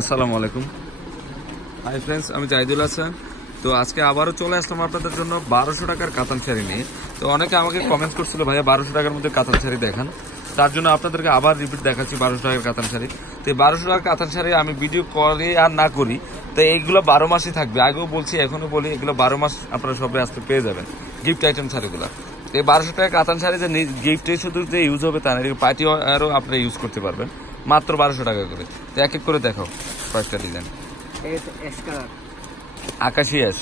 আসসালামু আলাইকুম। Hi friends, আমি জাহিদুল হাসান। তো আজকে আবারও চলে আসলাম আপনাদের জন্য 1200 টাকার কাতান শাড়ি নিয়ে। তো অনেকে আমাকে কমেন্ট করছিল, ভাইয়া 1200 টাকার মধ্যে কাতান শাড়ি দেখান। তার জন্য আপনাদেরকে আবার রিপিট দেখাচ্ছি 1200 টাকার কাতান শাড়ি। তো 1200 টাকার কাতান শাড়ি আমি ভিডিও করি আর না করি, তো এইগুলো 12 মাসই থাকবে। আগেও বলছি, এখনো বলি, এগুলো 12 মাস আপনারা সবাই আসতে পেয়ে যাবেন গিফট আইটেম শাড়িগুলো। এই 1200 টাকার কাতান শাড়ি যে গিফটে শুধু যে ইউজ হবে তা না, পার্টি আরও আপনারা ইউজ করতে পারবেন মাত্র 1200 টাকা করে। তো এক এক করে দেখাও কয়েকটা ডিজাইন। আকাশি অ্যাশ,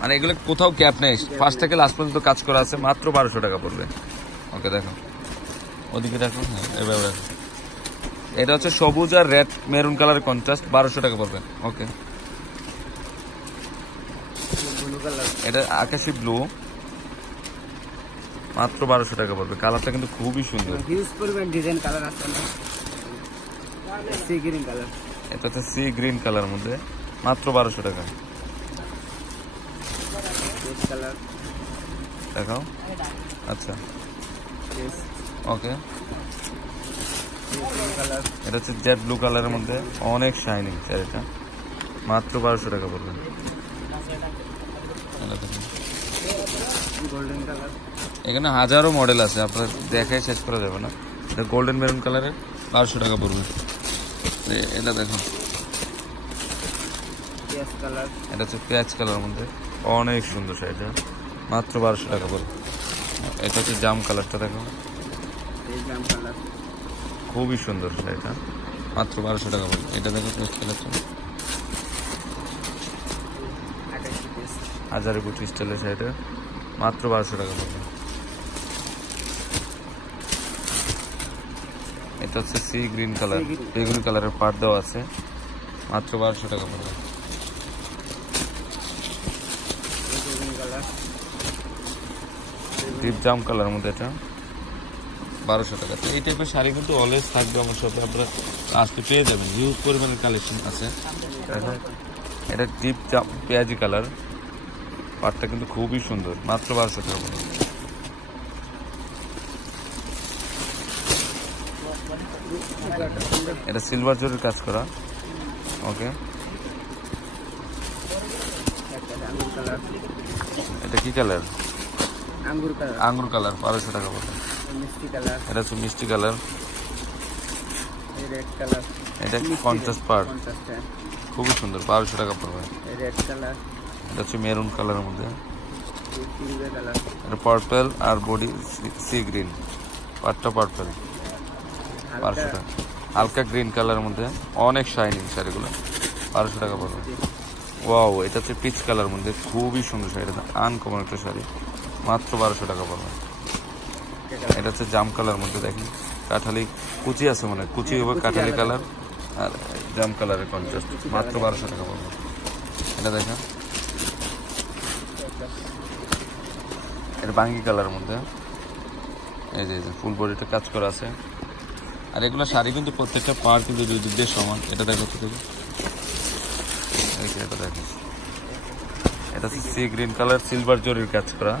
মানে এগুলো কোথাও গ্যাপ নেই, ফার্স্ট থেকে লাস্ট পর্যন্ত কাজ করা আছে, মাত্র 1200 টাকা পড়বে। ওকে, দেখো ওদিকে দেখো। হ্যাঁ, এবার দেখো, এটা হচ্ছে সবুজ আর রেড মেরুন কালারের কন্ট্রাস্ট, 1200 টাকা পড়বে। ওকে, এটা আকাশি ব্লু, মাত্র 1200 টাকা পড়বে। কালারটা কিন্তু খুবই সুন্দর, ডিজাইন কালার আছে, সি গ্রিন কালার। এটা হচ্ছে সি গ্রিন কালার মধ্যে, মাত্র 1200 টাকা। দেখাও। আচ্ছা, ওকে, এটা হচ্ছে জেড ব্লু কালারের মধ্যে, অনেক শাইনিং শাড়িটা, মাত্র 1200 টাকা পড়বে। এখানে হাজারো মডেল আছে, আপনার দেখাই শেষ করা যাবে না। এটা গোল্ডেন মেরুন কালারের, 1200 টাকা পড়বে। এটা দেখো, এটা হচ্ছে পেঁয়াজ কালার মধ্যে, অনেক সুন্দর শাড়িটা, মাত্র 1200 টাকা পড়বে। এটা হচ্ছে জাম কালারটা, দেখো খুবই সুন্দর শাড়িটা, মাত্র 1200 টাকা পড়বে। এটা দেখো পেস্ট কালারটা, হাজারিপুর স্টাইলের শাড়িটা, মাত্র 1200 টাকা পড়বে। এটা হচ্ছে সি গ্রিন কালার, বেগুনি কালারের পাট দেওয়া আছে, মাত্র 1200 টাকা পড়বে। ডিপ জাম কালার মধ্যে, এটা 1200 টাকা। তো এই টাইপের শাড়ি কিন্তু অলওয়েজ থাকবে আমার শপে, আপনারা আসতে পেয়ে যাবেন, হিউজ পরিমাণের কালেকশন আছে। এটা ডিপ জাম পেঁয়াজি কালার, পাটটা কিন্তু খুবই সুন্দর, মাত্র 1200 টাকা পড়বে। এটা সিলভার জরির কাজ করা। ওকে, এটা কি কালার? আঙ্গুর কালার, 1200 টাকা পড়বে। এটা হচ্ছে মিষ্টি কালার, এটা কন্ট্রাস্ট পার্ট, খুবই সুন্দর, 1200 টাকা পড়বে। এটা হচ্ছে মেরুন কালারের মধ্যে, এটা পার্পল আর বডি সি গ্রিন, পাটটা পার্পল, 1200 টাকা। হালকা গ্রিন কালারের মধ্যে, অনেক শাইনিং শাড়িগুলো, 1200 টাকা পড়বে। ওয়াও, এটা হচ্ছে পিচ কালার মধ্যে, খুবই সুন্দর শাড়িটা, আনকমন একটা শাড়ি, মাত্র 1200 টাকা পড়বে। এটা হচ্ছে জাম কালার মধ্যে, দেখেন কাঠালি কুচি আছে, মানে কুচি হবে কাঠালি কালার আর জাম কালারের কন্ট্রাস্ট, মাত্র 1200 টাকা পড়বে। এটা দেখেন, এটা বাঙ্গি কালার মধ্যে, এই যে ফুল বডিটা কাজ করা আছে। আর এগুলো শাড়ি কিন্তু প্রত্যেকটা পার কিন্তু দুই দিক দিয়ে সমান। এটা দেখো, এটা দেখো, এটা হচ্ছে সি গ্রিন কালার, সিলভার জরির কাজ করা,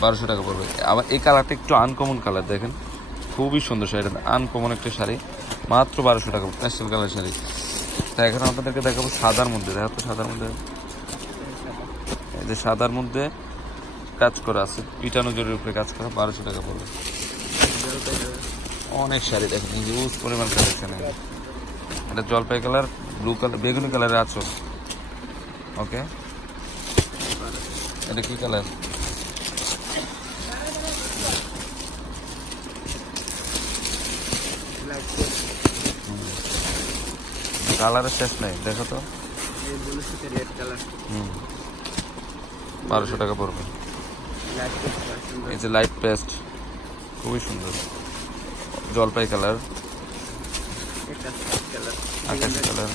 1200 টাকা পড়বে। আবার এই কালারটা একটু আনকমন কালার, দেখেন খুবই সুন্দর শাড়ি, আনকমন একটা শাড়ি, মাত্র 1200 টাকা, প্যাস্টেল কালার শাড়ি। তা এখন আপনাদেরকে দেখাবো সাদার মধ্যে। দেখো তো, সাদার মধ্যে, এই যে সাদার মধ্যে কাজ করা আছে, পিটানো জরির উপরে কাজ করা, 1200 টাকা পড়বে। অনেক শাড়ি দেখেন, হিউজ পরিমাণ কালেকশন। এটা জলপাই কালার, ব্লু কালার, বেগুনি কালারের আঁচল। ওকে, এটা কি কালার? কালারের শেষ নেই, দেখো তো। 1200 টাকা পড়বে। এই যে লাইট পেস্ট, খুবই সুন্দর, জলপাই কালার, আকাশি কালার,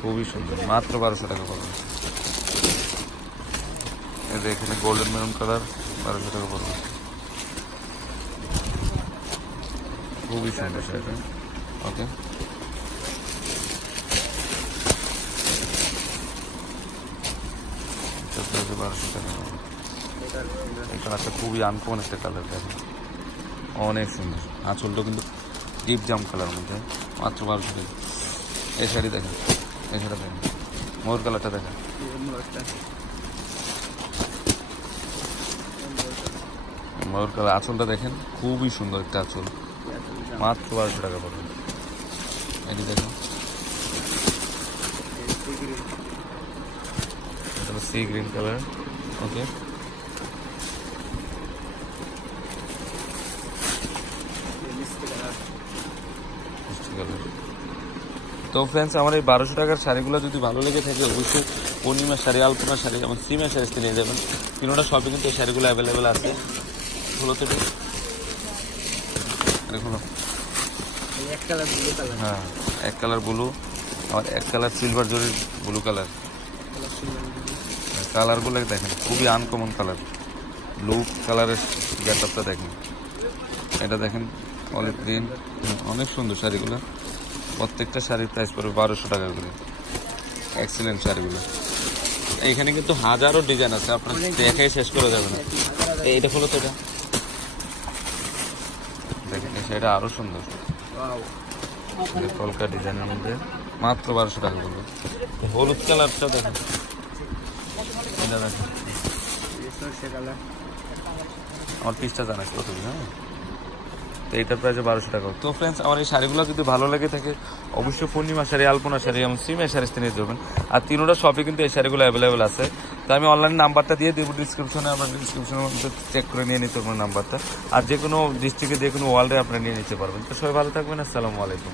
খুবই সুন্দর, মাত্র 1200 টাকা পড়বে। এই যে এখানে গোল্ডেন মেরুন কালার, 1200 টাকা পড়বে, খুবই সুন্দর শাড়িটা। ওকে, এটা 1200 টাকা। এই কালারটা খুবই আনকমন একটা কালার, দেখেন অনেক সুন্দর। আঁচলটা কিন্তু ডিপ জাম কালার মধ্যে, মাত্র 1200 টাকা। এই শাড়ি দেখেন, এই শাড়িটা দেখেন, ময়ূর কালারটা দেখেন, ময়ূর কালার। আঁচলটা দেখেন, খুবই সুন্দর একটা আঁচল, মাত্র 1200 টাকা পড়বে। এটি দেখেন, এটা সি গ্রিন কালার। ওকে, তো ফ্রেন্ডস আমার এই 1200 টাকার শাড়িগুলো যদি ভালো লেগে থাকে অবশ্যই পূর্ণিমার শাড়ি, আলপনার শাড়ি এবং সিমের শাড়ি নিয়ে যাবেন। তিনটা শপে কিন্তু এই শাড়িগুলো অ্যাভেলেবেল আছে। হলো তো হলো, হ্যাঁ, এক কালার ব্লু আর এক কালার সিলভার জরির ব্লু কালার। কালারগুলো দেখেন, খুবই আনকমন কালার। ব্লু কালারের গেটআপটা দেখেন, এটা দেখেন অলিভ গ্রিন। অনেক সুন্দর শাড়িগুলো। প্রত্যেকটা শাড়ির প্রাইস পড়বে 1200 টাকা করে। এক্সিলেন্ট শাড়িগুলো। এইখানে কিন্তু হাজারো ডিজাইন আছে, আপনার দেখে শেষ করে যাবে না। এইটা হলো তো, এটা দেখেন, এই শাড়িটা আরো সুন্দর, কলকা ডিজাইনের মধ্যে, মাত্র 1200 টাকা পড়বে। হলুদ কালারটা দেখেন, এটা দেখেন, আমার পিসটা জানাস কত, হ্যাঁ, তো এইটার প্রাইসে 1200 টাকা। তো ফ্রেন্ডস আমার এই শাড়িগুলো যদি ভালো লেগে থাকে অবশ্যই পূর্ণিমা শাড়ি, আলপনা শাড়ি এবং সিমের শাড়ি নিয়ে যাবেন। আর তিনোটা শপে কিন্তু এই শাড়িগুলো অ্যাভেলেবেল আছে। তো আমি অনলাইন নাম্বারটা দিয়ে দেবো ডিসক্রিপশনে, আপনার ডিসক্রিপশনের মধ্যে চেক করে নিয়ে নিতে পারবেন নাম্বারটা। আর যে কোনো ডিস্ট্রিক্টে, যে কোনো ওয়ার্ল্ডে আপনারা নিয়ে নিতে পারবেন। তো সবাই ভালো থাকবেন, আসসালামু আলাইকুম।